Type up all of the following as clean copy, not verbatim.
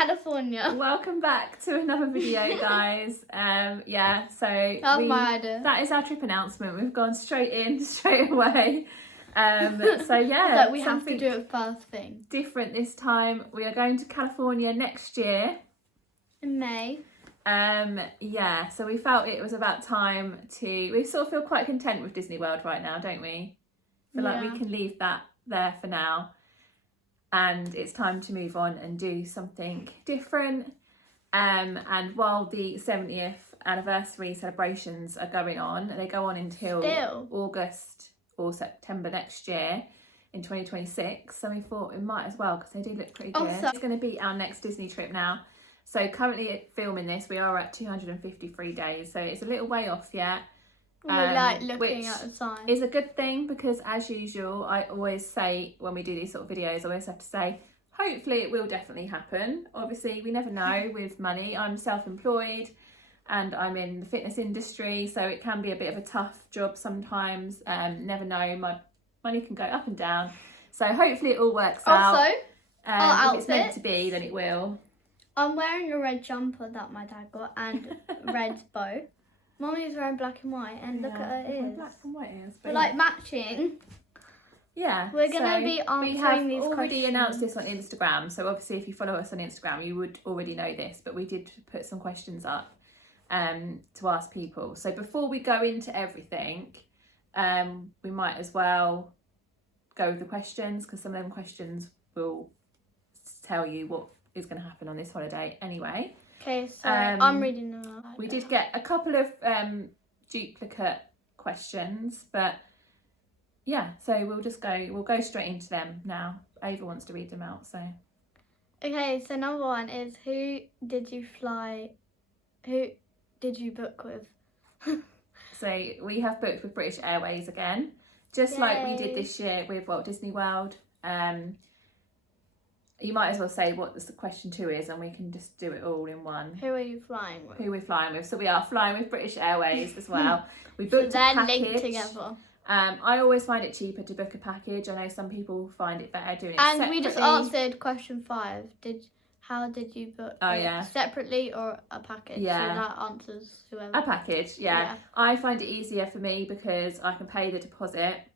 California. Welcome back to another video, guys. Yeah, so my idea. That is our trip announcement. We've gone straight away. So yeah, But we have to do it first thing. Different this time. We are going to California next year in May. Yeah, so we felt it was about time we sort of feel quite content with Disney World right now, don't we? Feel like we can leave that there for now, and it's time to move on and do something different. And while the 70th anniversary celebrations are going on, they go on until August or September next year in 2026, so we thought we might as well, because they do look pretty good. It's going to be our next Disney trip now. So currently filming this, we are at 253 days, so it's a little way off yet. We like looking at the time. Is a good thing, because as usual, I always say when we do these sort of videos, I always have to say, hopefully it will definitely happen. Obviously, we never know with money. I'm self-employed and I'm in the fitness industry, so it can be a bit of a tough job sometimes. Never know, my money can go up and down. So hopefully it all works out. Also, if it's meant to be, then it will. I'm wearing a red jumper that my dad got and red bow. Mummy's wearing black and white, and look at her ears. Black and white ears. We're like matching. Yeah. We're going to be answering these questions. We have already announced this on Instagram, so obviously if you follow us on Instagram, you would already know this, but we did put some questions up to ask people. So before we go into everything, we might as well go with the questions, because some of them questions will tell you what is going to happen on this holiday anyway. Okay, so I'm reading them out. We did get a couple of duplicate questions, but yeah, so we'll go straight into them now. Ava wants to read them out, so. Okay, so number one is, who did you book with? So we have booked with British Airways again, just like we did this year with Walt Disney World. You might as well say what the question 2 is, and we can just do it all in one. Who are you flying with? Who we're flying with. So we are flying with British Airways as well. We booked a package. Linked together. I always find it cheaper to book a package. I know some people find it better doing it separately. And we just answered question 5. How did you book it? Separately or a package? Yeah. So that answers whoever. A package, yeah. I find it easier for me because I can pay the deposit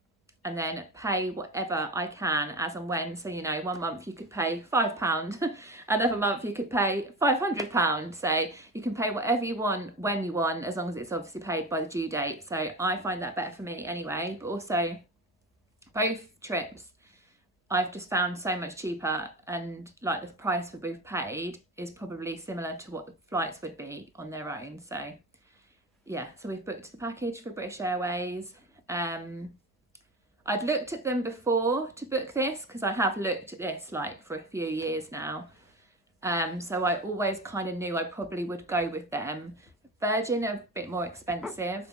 and then pay whatever I can as and when. So, 1 month you could pay £5, another month you could pay £500. So you can pay whatever you want, when you want, as long as it's obviously paid by the due date. So I find that better for me anyway. But also, both trips I've just found so much cheaper, and like the price that we've paid is probably similar to what the flights would be on their own. So yeah, so we've booked the package for British Airways. I'd looked at them before to book this, because I have looked at this like for a few years now. So I always kind of knew I probably would go with them. Virgin are a bit more expensive,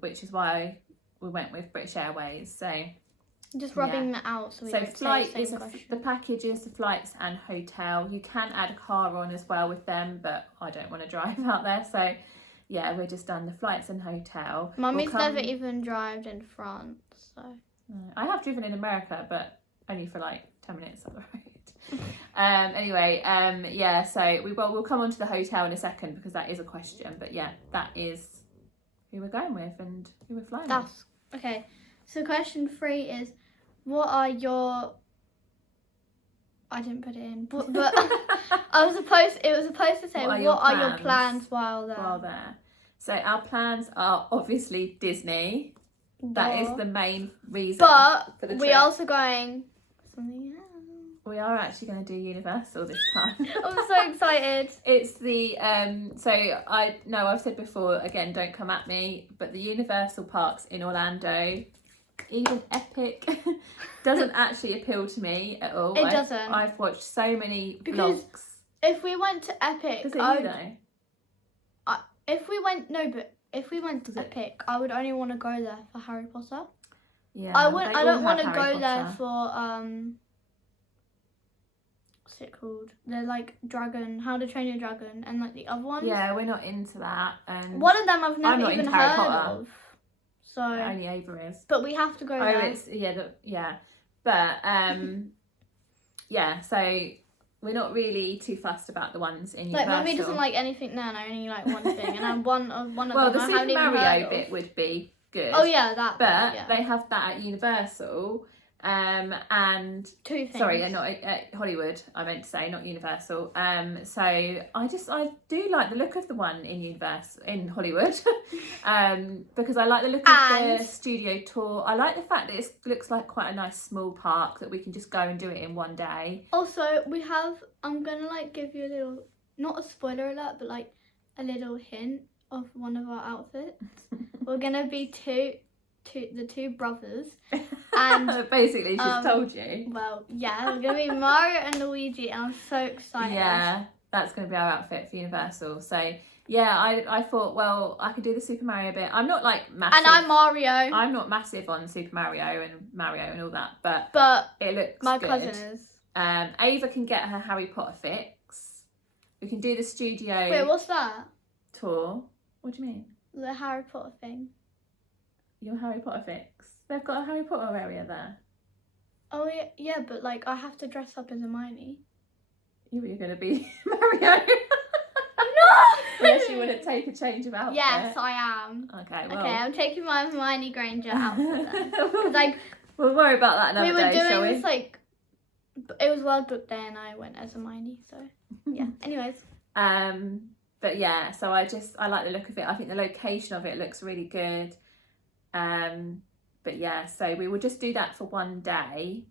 which is why we went with British Airways. So just rubbing that out so we don't flight is the package is the flights and hotel. You can add a car on as well with them, but I don't want to drive out there. So yeah, we're just done the flights and hotel. Mummy's never even driven in France, so. I have driven in America, but only for like 10 minutes on the road. Anyway, yeah, so we'll come on to the hotel in a second, because that is a question. But yeah, that is who we're going with and who we're flying with. Okay. So question 3 is, what are your... I didn't put it in, but it was supposed to say, what are your plans while there? So our plans are obviously Disney. That is the main reason but for the trip. We're also going something else. We are actually going to do Universal this time. I'm so excited. It's the I've said before, again, don't come at me, but the Universal parks in Orlando, even Epic, doesn't actually appeal to me at all. It doesn't. I've watched so many vlogs. If we went to Epic, Does it you though? If we went to Epic, I would only want to go there for Harry Potter. Yeah. I don't want to go there for what's it called? They're like Dragon, How to Train Your Dragon, and like the other ones. Yeah, we're not into that. And one of them I've never even heard of. So only Ava is. But we have to go there. But yeah. So we're not really too fussed about the ones in Like, Universal. Mummy doesn't like anything now, and I only like one thing, and I'm one of well, them the I Super haven't even Mario heard of. bit would be good. Oh yeah, that. But yeah. they have that at Universal, and two things. Sorry, not at Hollywood. I meant to say, not Universal. So I do like the look of the one in Hollywood, because I like the look of the studio tour. I like the fact that it looks like quite a nice small park that we can just go and do it in one day. Also, I'm gonna like give you a little, not a spoiler alert, but like a little hint of one of our outfits. We're gonna be the two brothers, and basically she's told you. Well, yeah, we're gonna be Mario and Luigi, and I'm so excited. Yeah, that's gonna be our outfit for Universal. So yeah, I thought, well, I could do the Super Mario bit. I'm not like massive, and I'm Mario. I'm not massive on Super Mario and all that, but it looks my good. cousin is. Ava can get her Harry Potter fix. We can do the studio. Wait, what's that? Tour. What do you mean? The Harry Potter thing. Your Harry Potter fix. They've got a Harry Potter area there. Oh yeah, but like I have to dress up as Hermione. You're going to be Mario. No! Unless you want to take a change of outfit. Yes, I am. Okay, well. Okay, I'm taking my Hermione Granger outfit then. 'Cause, like, we'll worry about that another day, shall we? We were doing this like, it was World Book Day and I went as Hermione, so yeah. Anyways. But yeah, so I like the look of it. I think the location of it looks really good. But yeah, so we will just do that for one day,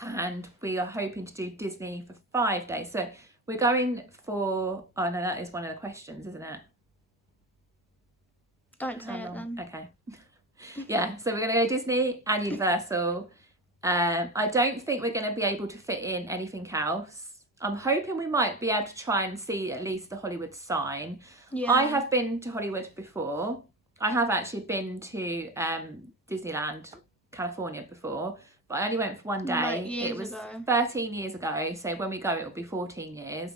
and we are hoping to do Disney for 5 days. So we're going for, oh no, that is one of the questions, isn't it? Don't say it then. Okay. Yeah, so we're going to go Disney and Universal. I don't think we're going to be able to fit in anything else. I'm hoping we might be able to try and see at least the Hollywood sign. Yeah. I have been to Hollywood before. I have actually been to Disneyland California before, but I only went for one day. Like it was ago. 13 years ago, so when we go it will be 14 years.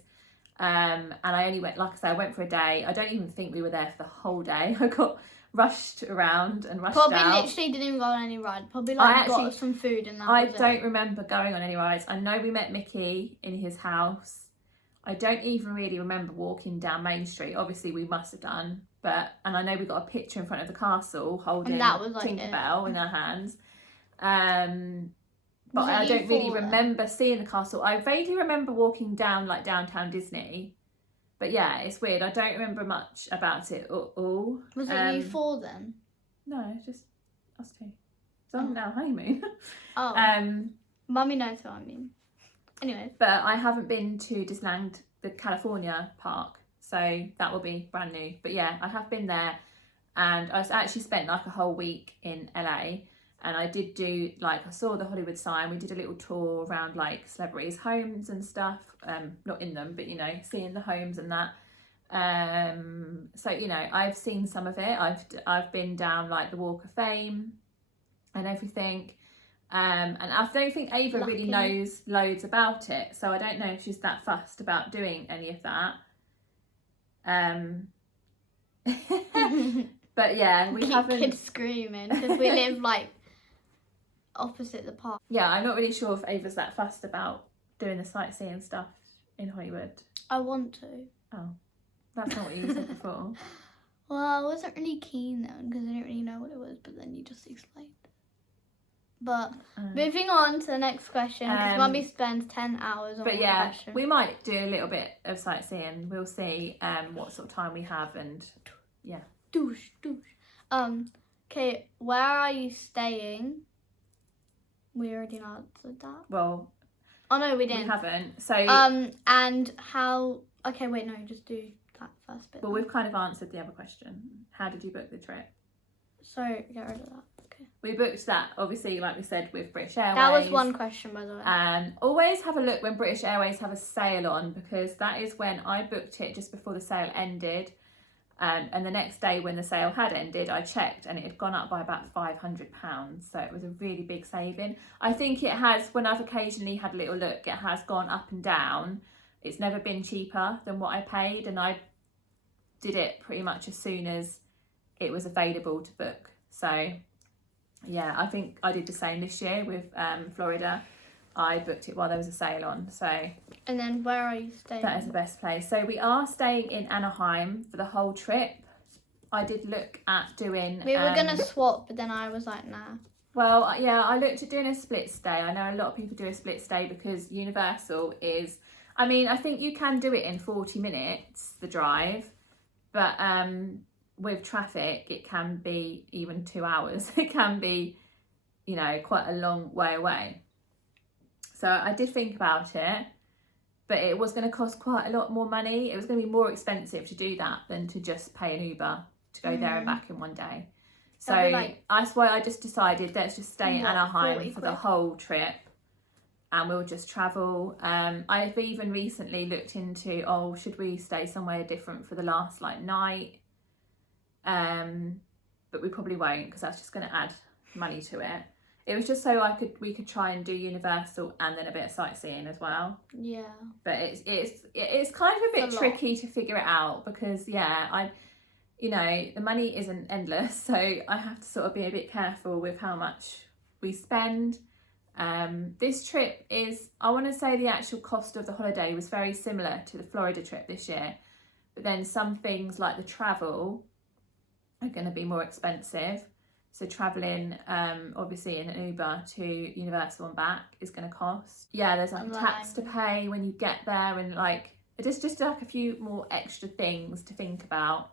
And I only went, like I said, I went for a day. I don't even think we were there for the whole day. I got rushed around and rushed out. Probably literally didn't even go on any ride. Probably like got some food and that I was don't remember going on any rides. I know we met Mickey in his house. I don't even really remember walking down Main Street. Obviously we must have done, and I know we got a picture in front of the castle holding Tinkerbell in our hands. But I don't really remember seeing the castle. I vaguely remember walking down like downtown Disney. But yeah, it's weird. I don't remember much about it at all. Was it you four then? No, just us two. It's on our honeymoon. Oh. Mummy knows what I mean. Anyways. But I haven't been to Disneyland, the California park. So that will be brand new. But yeah, I have been there. And I actually spent like a whole week in LA. And I did do, like, I saw the Hollywood sign. We did a little tour around, like, celebrities' homes and stuff. Not in them, but, you know, seeing the homes and that. So, you know, I've seen some of it. I've been down, like, the Walk of Fame and everything. And I don't think Ava really knows loads about it. So I don't know if she's that fussed about doing any of that. But, yeah, we haven't... Kids screaming because we live, like, opposite the park. Yeah, I'm not really sure if Ava's that fussed about doing the sightseeing stuff in Hollywood. I want to. Oh, that's not what you said before. Well, I wasn't really keen then because I didn't really know what it was, but then you just explained. But moving on to the next question, because Mummy spends 10 hours on one question. We might do a little bit of sightseeing. We'll see what sort of time we have and yeah. Douche. Okay, where are you staying? We already answered that. Well, oh no, we didn't. We haven't. So and how? Okay, wait, no, just do that first bit. Well, we've kind of answered the other question. How did you book the trip? So get rid of that. Okay. We booked that, obviously, like we said, with British Airways. That was one question, by the way. Always have a look when British Airways have a sale on, because that is when I booked it just before the sale ended. And the next day when the sale had ended, I checked and it had gone up by about £500. So it was a really big saving. I think it has, when I've occasionally had a little look, it has gone up and down. It's never been cheaper than what I paid. And I did it pretty much as soon as it was available to book. So yeah, I think I did the same this year with Florida. I booked it while there was a sale on. So And then where are you staying? that is the best place. So we are staying in Anaheim for the whole trip. I did look at doing... We were going to swap, but then I was like, nah. Well, yeah, I looked at doing a split stay. I know a lot of people do a split stay because Universal is... I mean, I think you can do it in 40 minutes, the drive. But with traffic, it can be even 2 hours. It can be, you know, quite a long way away. So I did think about it, but it was going to cost quite a lot more money. It was going to be more expensive to do that than to just pay an Uber to go there and back in one day. So that's why I just decided, let's just stay in Anaheim for the whole trip and we'll just travel. I've even recently looked into, should we stay somewhere different for the last night? But we probably won't because that's just going to add money to it. It was just so we could try and do Universal and then a bit of sightseeing as well. Yeah. But it's kind of a bit tricky to figure it out because the money isn't endless, so I have to sort of be a bit careful with how much we spend. This trip is, I want to say the actual cost of the holiday was very similar to the Florida trip this year, but then some things like the travel are going to be more expensive. So travelling, obviously in an Uber to Universal and back is going to cost. Yeah, there's a tax to pay when you get there, and there's just a few more extra things to think about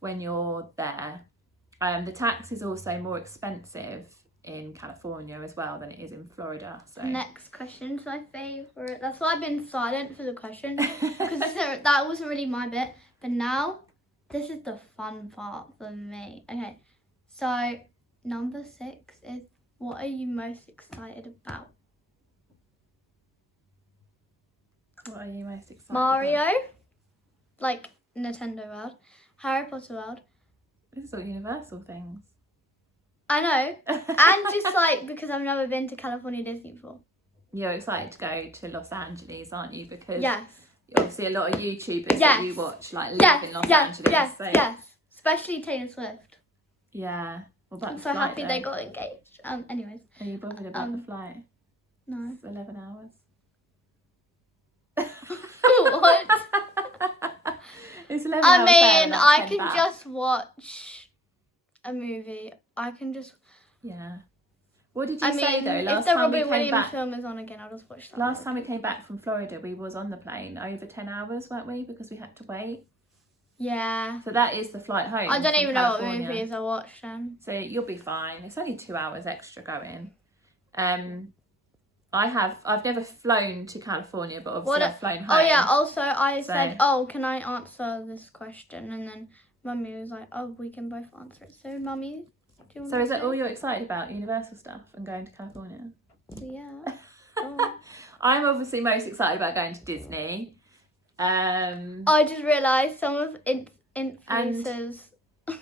when you're there. The tax is also more expensive in California as well than it is in Florida. So next question's my favourite. That's why I've been silent for the question because that wasn't really my bit. But now, this is the fun part for me. Okay. So, number 6 is, what are you most excited about? What are you most excited Mario, about? Nintendo World, Harry Potter World. This is all Universal things. I know. And just because I've never been to California Disney before. You're excited to go to Los Angeles, aren't you? Because yes. Obviously a lot of YouTubers that you watch live in Los Angeles. Yes. Especially Taylor Swift. Yeah. Well, I'm so happy they got engaged. Anyways. Are you bothered about the flight? No. It's 11 hours. What? It's 11 hours. I can just watch a movie. I can just... Yeah. What did you say though? If the Robin Williams film is on again, I'll just watch that. Last time we came back from Florida, we was on the plane over 10 hours, weren't we? Because we had to wait. Yeah. So that is the flight home. I don't even know what movie is I watched then. So you'll be fine. It's only 2 hours extra going. I've never flown to California, but obviously I've flown home. Oh yeah, also I said, can I answer this question? And then Mummy was like, we can both answer it. So Mummy, do you want So is that all you're excited about, Universal stuff and going to California? Yeah. I'm obviously most excited about going to Disney. I just realised some of influencers,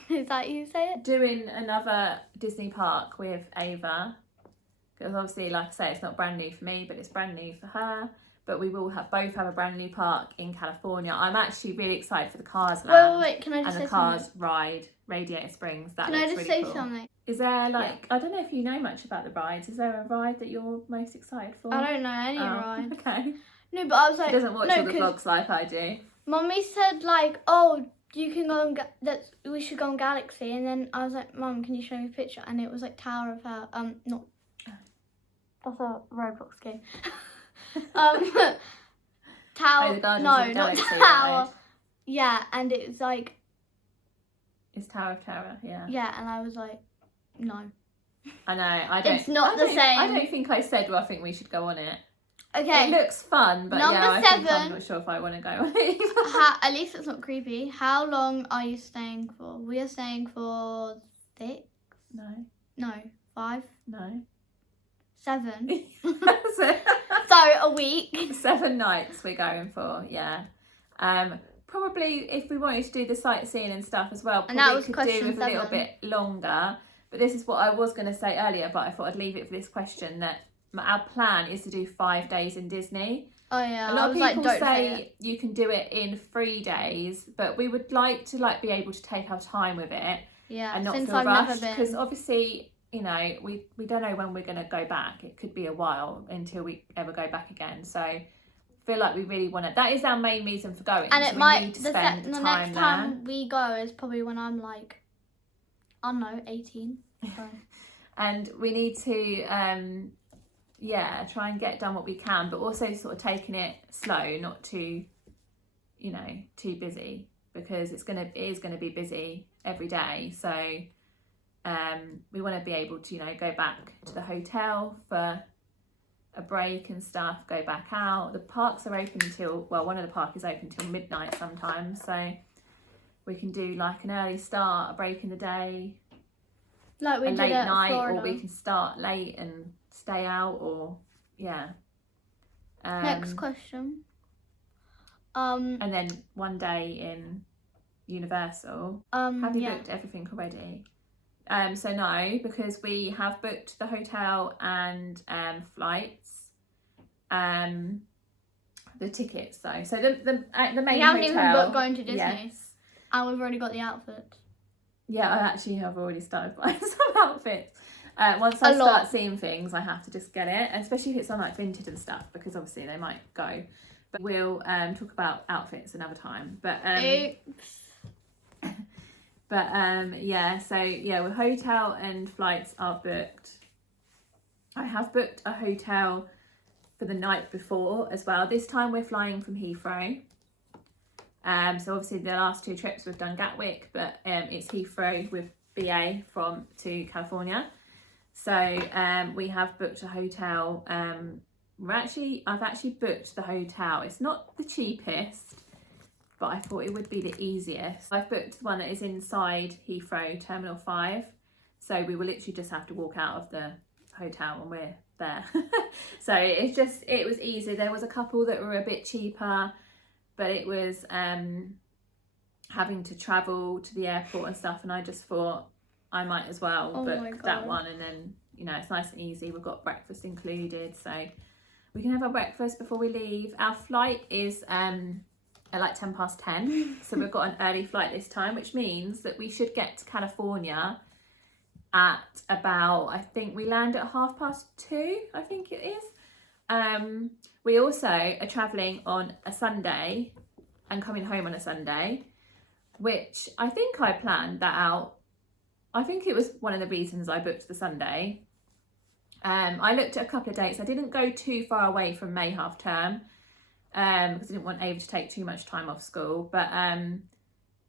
is that you say it? Doing another Disney park with Ava. Because obviously, like I say, it's not brand new for me, but it's brand new for her. But we will both have a brand new park in California. I'm actually really excited for the Cars Land. Wait, can I just say something? And the Cars ride, Radiator Springs. Can I just say something? Is there I don't know if you know much about the rides. Is there a ride that you're most excited for? I don't know any ride. Okay. No, but I was like... She doesn't watch all the vlogs like I do. Mummy said you can go we should go on Galaxy. And then I was like, Mum, can you show me a picture? And it was like Tower of Hell. Not... That's a Roblox game. Tower. No, not Tower. Ride. Yeah, and it was like. It's Tower of Terror, yeah. Yeah, and I was like, no. I know. I don't. It's not the same. I don't think I said. Well, I think we should go on it. Okay. It looks fun, but Number 7. I'm not sure if I want to go on it. At least it's not creepy. How long are you staying for? We are staying for 6. No. 5. No. 7. So a week. 7 nights we're going for, yeah. Probably if we wanted to do the sightseeing and stuff as well, and that was could question do with 7. a little bit longer. But this is what I was going to say earlier, but I thought I'd leave it for this question, that our plan is to do 5 days in Disney. Oh yeah. A lot of people say you can do it in 3 days, but we would like to be able to take our time with it. Yeah. And not since feel I've rushed, never been. because obviously you know, we don't know when we're going to go back. It could be a while until we ever go back again. So I feel like we really want to. That is our main reason for going. And so it might we need to spend the time next there. time we go is probably when I'm like, I don't know, 18. So. And we need to try and get done what we can, but also sort of taking it slow, not too, you know, too busy, because it is gonna be busy every day. So we want to be able to, you know, go back to the hotel for a break and stuff, go back out. The parks are open until, well, one of the parks is open till midnight sometimes, so we can do like an early start, a break in the day, like we a did late at night, Florida. or we can start late and stay out, or Next question. And then one day in Universal. Have you booked everything already? So no, because we have booked the hotel and flights, the tickets though. So the main we haven't hotel, even booked going to Disney, yes. And we've already got the outfit. Yeah, I actually have already started buying some outfits. Once I start seeing things, I have to just get it, especially if it's on like vintage and stuff, because obviously they might go. But we'll talk about outfits another time. But well, hotel and flights are booked. I have booked a hotel for the night before as well. This time we're flying from Heathrow. So obviously the last 2 trips we've done Gatwick, but it's Heathrow with BA to California. So we have booked a hotel. I've actually booked the hotel. It's not the cheapest, but I thought it would be the easiest. I've booked the one that is inside Heathrow Terminal 5. So we will literally just have to walk out of the hotel when we're there. So it was easy. There was a couple that were a bit cheaper, but it was having to travel to the airport and stuff, and I just thought I might as well book that one, and then, you know, it's nice and easy. We've got breakfast included, so we can have our breakfast before we leave. Our flight is at like 10:10, so we've got an early flight this time, which means that we should get to California at about, I think we land at 2:30, I think it is. We also are travelling on a Sunday and coming home on a Sunday, which I think I planned that out. I think it was one of the reasons I booked the Sunday. I looked at a couple of dates. I didn't go too far away from May half term because I didn't want Ava to take too much time off school. But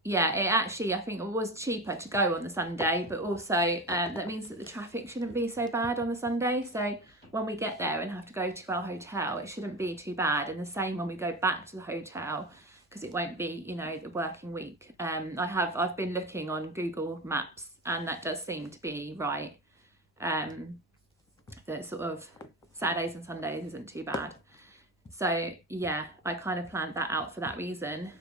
it actually, I think it was cheaper to go on the Sunday, but also that means that the traffic shouldn't be so bad on the Sunday. So when we get there and have to go to our hotel, it shouldn't be too bad. And the same when we go back to the hotel, because it won't be, you know, the working week. I've been looking on Google Maps, and that does seem to be right. That sort of Saturdays and Sundays isn't too bad. So yeah, I kind of planned that out for that reason.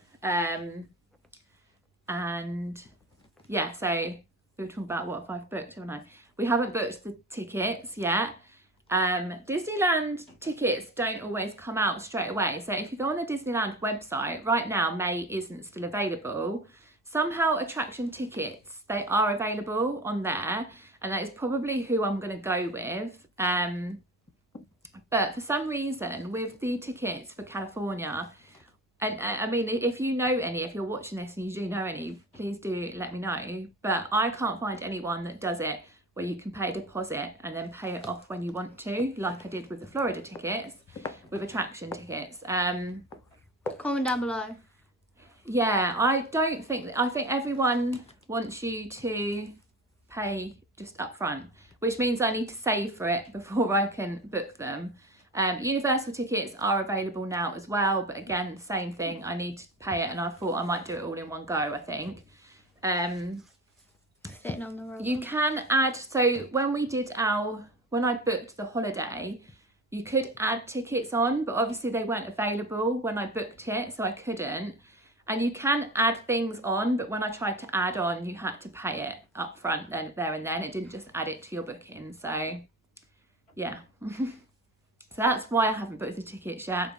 So we were talking about what I've booked, haven't I? We haven't booked the tickets yet. Disneyland tickets don't always come out straight away. So if you go on the Disneyland website, right now May isn't still available. Somehow attraction tickets, they are available on there, and that is probably who I'm going to go with. But for some reason with the tickets for California, and I mean, if you know any, if you're watching this and you do know any, please do let me know. But I can't find anyone that does it where you can pay a deposit and then pay it off when you want to, like I did with the Florida tickets, with attraction tickets. Comment down below. Yeah, I think everyone wants you to pay just up front, which means I need to save for it before I can book them. Universal tickets are available now as well, but again, same thing, I need to pay it, and I thought I might do it all in one go, I think. Sitting on the roller. You can add, so when I booked the holiday, you could add tickets on, but obviously they weren't available when I booked it, so I couldn't. And you can add things on, but when I tried to add on, you had to pay it up front there and then. It didn't just add it to your booking. So yeah. So that's why I haven't booked the tickets yet.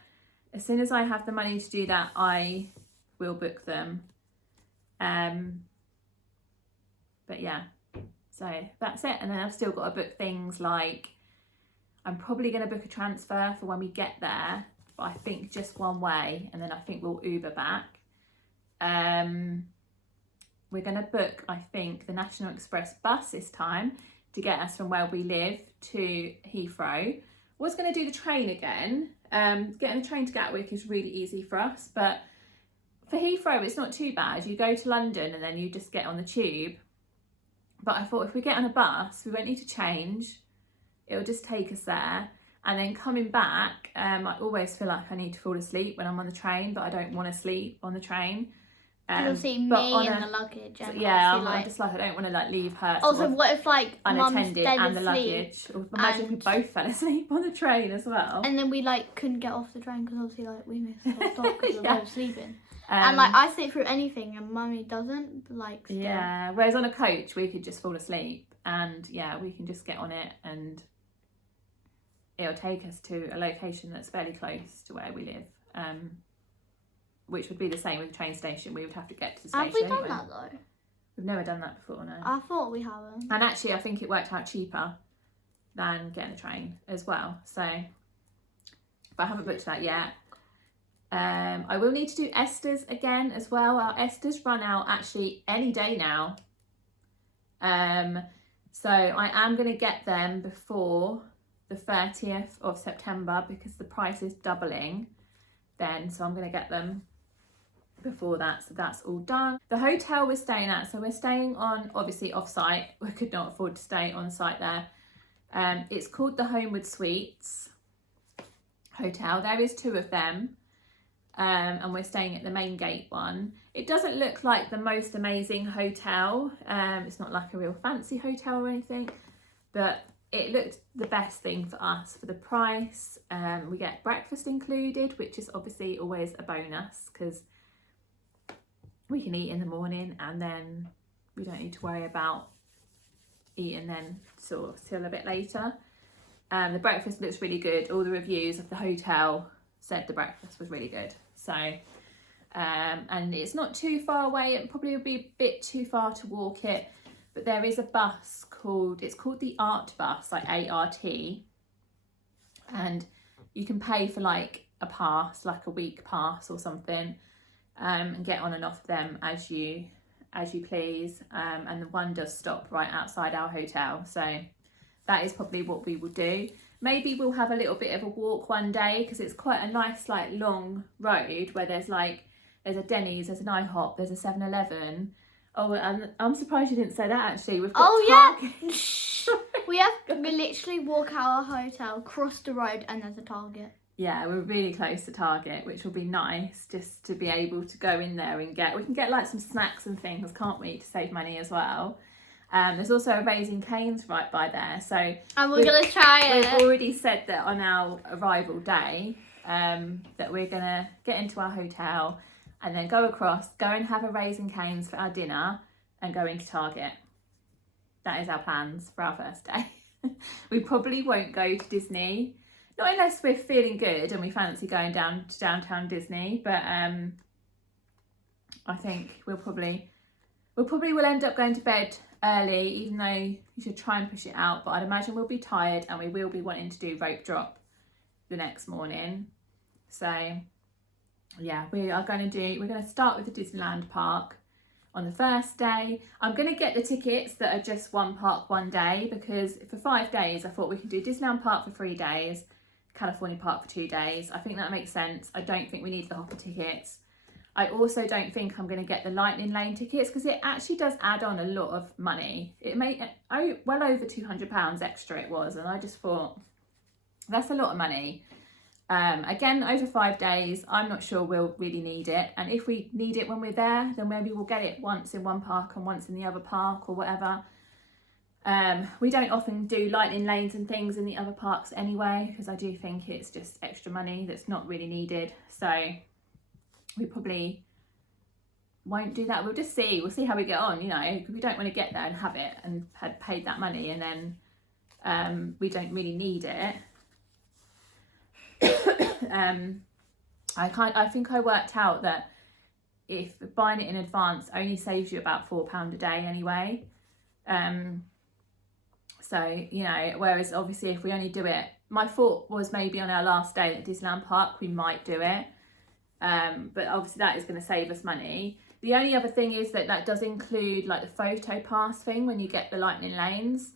As soon as I have the money to do that, I will book them. But yeah, So that's it. And then I've still got to book things like, I'm probably going to book a transfer for when we get there, but I think just one way, and then I think we'll Uber back. We're going to book, I think, the National Express bus this time to get us from where we live to Heathrow. Was going to do the train again. Getting the train to Gatwick is really easy for us, but for Heathrow it's not too bad. You go to London and then you just get on the tube. But I thought if we get on a bus, we won't need to change. It'll just take us there. And then coming back, I always feel like I need to fall asleep when I'm on the train, but I don't want to sleep on the train. You'll see me and the luggage. And yeah, I'm just like, I don't want to like leave her also, what if like unattended and the asleep, luggage? Or imagine if we both fell asleep on the train as well. And then we like couldn't get off the train because obviously like we missed our stop because we were sleeping. And and like I sleep through anything and Mummy doesn't. Like still. Yeah, whereas on a coach we could just fall asleep, and yeah, we can just get on it and it'll take us to a location that's fairly close to where we live. Which would be the same with the train station. We would have to get to the station. Have we done anyway. that though? We've never done that before, no. I thought we haven't. And actually, I think it worked out cheaper than getting the train as well. So, but I haven't booked that yet. I will need to do Esther's again as well. Our Esther's run out actually any day now. So I am going to get them before the 30th of September because the price is doubling then. So I'm going to get them before that, so that's all done. The hotel we're staying at, so we're staying on obviously off-site. We could not afford to stay on site there. It's called the Homewood Suites Hotel. There is 2 of them, and we're staying at the main gate one. It doesn't look like the most amazing hotel. It's not like a real fancy hotel or anything, but it looked the best thing for us for the price. We get breakfast included, which is obviously always a bonus because we can eat in the morning and then we don't need to worry about eating then sort of till a bit later. The breakfast looks really good. All the reviews of the hotel said the breakfast was really good. So, and it's not too far away. It probably would be a bit too far to walk it, but there is a bus it's called the Art Bus, like ART, and you can pay for like a pass, like a week pass or something, and get on and off them as you please. And the one does stop right outside our hotel, so that is probably what we will do. Maybe we'll have a little bit of a walk one day because it's quite a nice like long road where there's a Denny's, there's an IHOP, there's a 7-Eleven. Oh, and I'm surprised you didn't say that actually. We've got Target. Yeah. we literally walk out our hotel, cross the road, and there's a Target. Yeah, we're really close to Target, which will be nice just to be able to go in there and we can get like some snacks and things, can't we, to save money as well. There's also a Raising Cane's right by there, so and we're gonna try it. We've already said that on our arrival day, that we're gonna get into our hotel and then go across, go and have a Raising Cane's for our dinner and go into Target. That is our plans for our first day. We probably won't go to Disney, not unless we're feeling good and we fancy going down to downtown Disney, but I think we'll probably will end up going to bed early, even though you should try and push it out, but I'd imagine we'll be tired and we will be wanting to do rope drop the next morning. So yeah, we're going to start with the Disneyland park on the first day. I'm going to get the tickets that are just one park one day, because for 5 days I thought we could do Disneyland park for 3 days, California park for 2 days. I think that makes sense. I don't think we need the hopper tickets. I also don't think I'm going to get the Lightning Lane tickets because it actually does add on a lot of money. It made well over £200 extra it was, and I just thought that's a lot of money. Again, over 5 days, I'm not sure we'll really need it. And if we need it when we're there, then maybe we'll get it once in one park and once in the other park or whatever. We don't often do lightning lanes and things in the other parks anyway, because I do think it's just extra money that's not really needed. So we probably won't do that. We'll just see. We'll see how we get on, you know, because we don't want to get there and have it and had paid that money and then we don't really need it. I think I worked out that if buying it in advance only saves you about £4 a day anyway. So, you know, whereas obviously if we only do it, my thought was maybe on our last day at Disneyland Park, we might do it. But obviously that is going to save us money. The only other thing is that does include like the photo pass thing when you get the lightning lanes.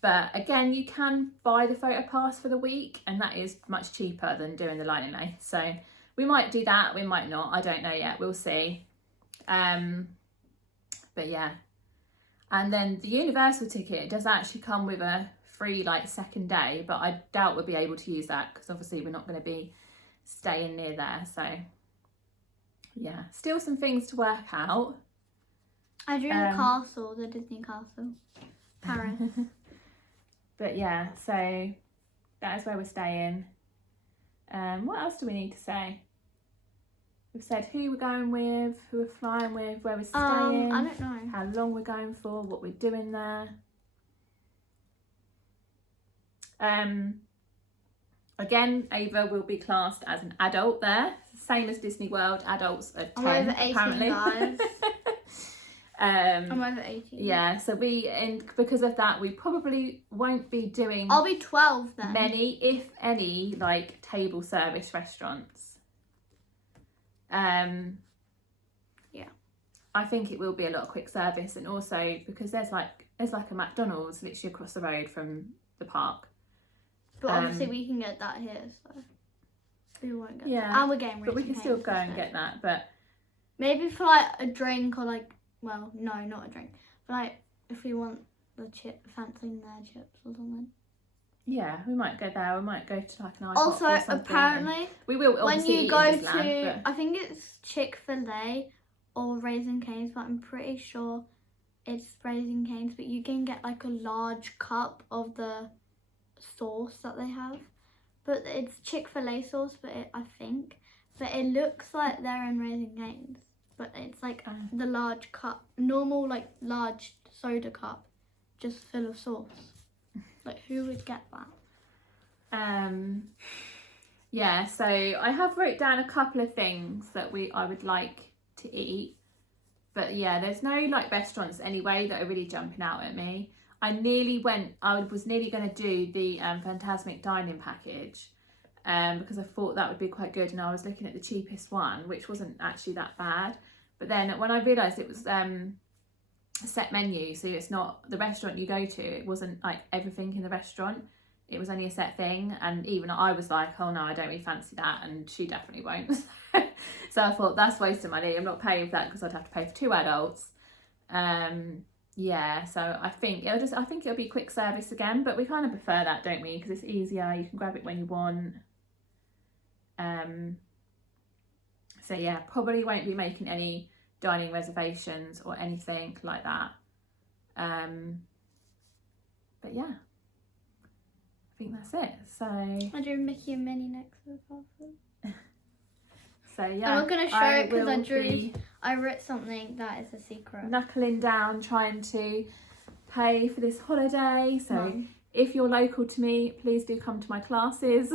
But again, you can buy the photo pass for the week, and that is much cheaper than doing the lightning lane. So we might do that, we might not. I don't know yet. We'll see. But yeah. And then the Universal ticket does actually come with a free like second day, but I doubt we'll be able to use that because obviously we're not going to be staying near there. So yeah, still some things to work out. I drew the castle, the Disney castle, Paris. But yeah, so that is where we're staying. What else do we need to say? We've said who we're going with, who we're flying with, where we're staying. I don't know. How long we're going for, what we're doing there. Again, Ava will be classed as an adult there. Same as Disney World, adults are 10 I'm over 18, apparently. guys. I'm over 18. Yeah, so because of that, we probably won't be doing I'll be 12 then. many, if any, like table service restaurants. Yeah. I think it will be a lot of quick service, and also because there's like a McDonald's literally across the road from the park. But obviously we can get that here, so we won't get yeah, that. And we're getting but we can still go and get that. But maybe for like a drink or like, well, no, not a drink. But like if we want the fancying their chips or something. Yeah, we might go there. We might go to like an IHOP Also, or something, apparently, we will when obviously you eat go in Disneyland, to, I think it's Chick-fil-A or Raising Cane's, but I'm pretty sure it's Raising Cane's. But you can get like a large cup of the sauce that they have. But it's Chick-fil-A sauce, but I think. But it looks like they're in Raising Cane's. But it's like the large cup, normal like large soda cup, just full of sauce. Like, who would get that? Yeah, so I have wrote down a couple of things that I would like to eat, but yeah, there's no like restaurants anyway that are really jumping out at me. I was nearly going to do the Fantasmic dining package because I thought that would be quite good, and I was looking at the cheapest one, which wasn't actually that bad. But then when I realised it was a set menu, so it's not the restaurant you go to, it wasn't like everything in the restaurant, it was only a set thing, and even I was like, oh no, I don't really fancy that, and she definitely won't. So I thought that's a waste of money, I'm not paying for that because I'd have to pay for 2 adults. Yeah, so I think it'll be quick service again, but we kind of prefer that, don't we, because it's easier, you can grab it when you want. So yeah, probably won't be making any dining reservations or anything like that. But yeah, I think that's it. So I drew Mickey and Minnie next to the castle. So yeah, I'm not going to show it because I wrote something that is a secret. Knuckling down, trying to pay for this holiday. So if you're local to me, please do come to my classes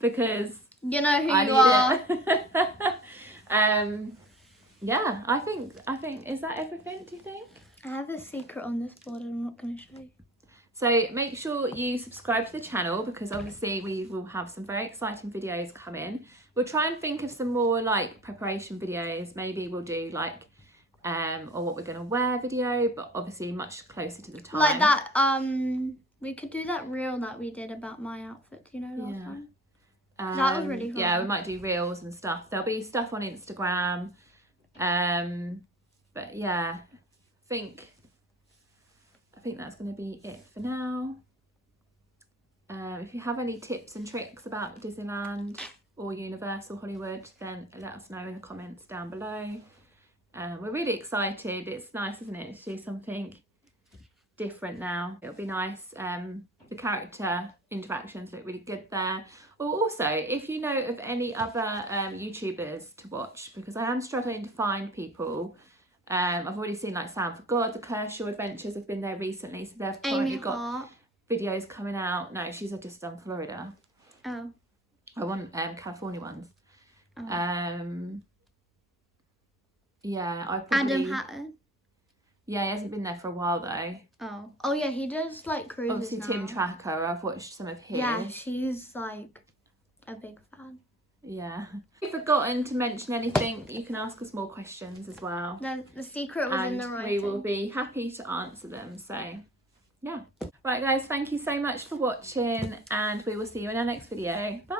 because you know who you are. Yeah, I think is that everything, do you think? I have a secret on this board and I'm not going to show you. So make sure you subscribe to the channel because obviously we will have some very exciting videos coming. We'll try and think of some more like preparation videos. Maybe we'll do like or what we're going to wear video, but obviously much closer to the time. Like that, we could do that reel that we did about my outfit, you know, last time. That was really fun. Yeah, we might do reels and stuff. There'll be stuff on Instagram. But yeah, I think that's going to be it for now. If you have any tips and tricks about Disneyland or Universal Hollywood, then let us know in the comments down below. We're really excited. It's nice, isn't it, to do something different now. It'll be nice. The character interactions look really good there. Or also, if you know of any other YouTubers to watch, because I am struggling to find people. I've already seen like Sound for God, the Kershaw Adventures have been there recently, so they've currently got videos coming out. No, she's just done Florida. Oh. I want California ones. Oh. Yeah, I probably... Adam Hatton. Yeah, he hasn't been there for a while though. Oh yeah, he does like cruises Obviously now. Tim Tracker, I've watched some of his. Yeah, she's like a big fan. Yeah. If you've forgotten to mention anything, you can ask us more questions as well. The secret was in the writing. We will be happy to answer them. So, yeah. Right, guys, thank you so much for watching, and we will see you in our next video. Bye.